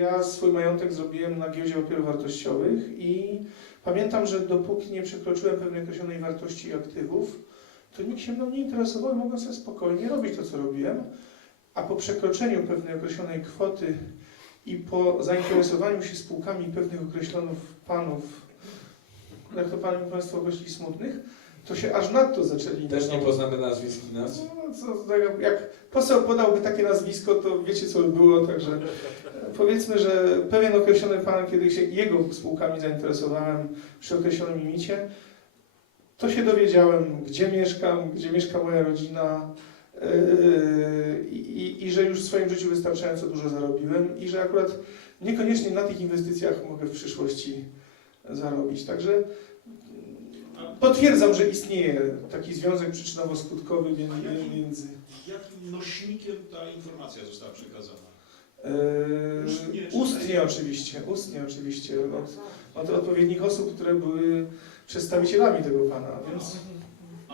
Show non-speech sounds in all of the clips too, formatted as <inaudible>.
Ja swój majątek zrobiłem na giełdzie papierów wartościowych i pamiętam, że dopóki nie przekroczyłem pewnej określonej wartości aktywów, to nikt się mną nie interesował i mogłem sobie spokojnie robić to, co robiłem. A po przekroczeniu pewnej określonej kwoty i po zainteresowaniu się spółkami pewnych określonych panów, jak to Panie Państwo określili, smutnych, to się aż nadto zaczęli Też nie poznamy nazwisk i nas. No, co, tak jak- poseł podałby takie nazwisko, to wiecie co by było, także e, powiedzmy, że pewien określony pan, kiedy się jego spółkami zainteresowałem przy określonym limicie, to się dowiedziałem, gdzie mieszkam, gdzie mieszka moja rodzina yy, i, że już w swoim życiu wystarczająco dużo zarobiłem i że akurat niekoniecznie na tych inwestycjach mogę w przyszłości zarobić. Także potwierdzam, że istnieje taki związek przyczynowo-skutkowy między, Jakim nośnikiem ta informacja została przekazana? Ustnie czy ustnie oczywiście, ustnie oczywiście, od, od odpowiednich osób, które były przedstawicielami tego pana, więc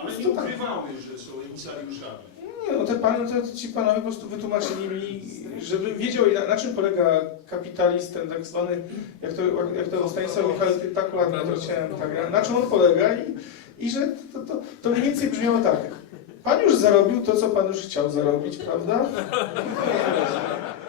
Ale nie To tak. ukrywały, że są emisariuszami. nie, no te pan, to ci panowie po prostu wytłumaczyli mi, żebym wiedział na, na czym polega kapitalizm, ten tak zwany, jak to, jak to Stanisław Michał tak ładnie to chciałem, tak, na czym on polega i, i że to, to, to mniej więcej brzmiało tak, pan już zarobił to, co pan już chciał zarobić, prawda? <laughs>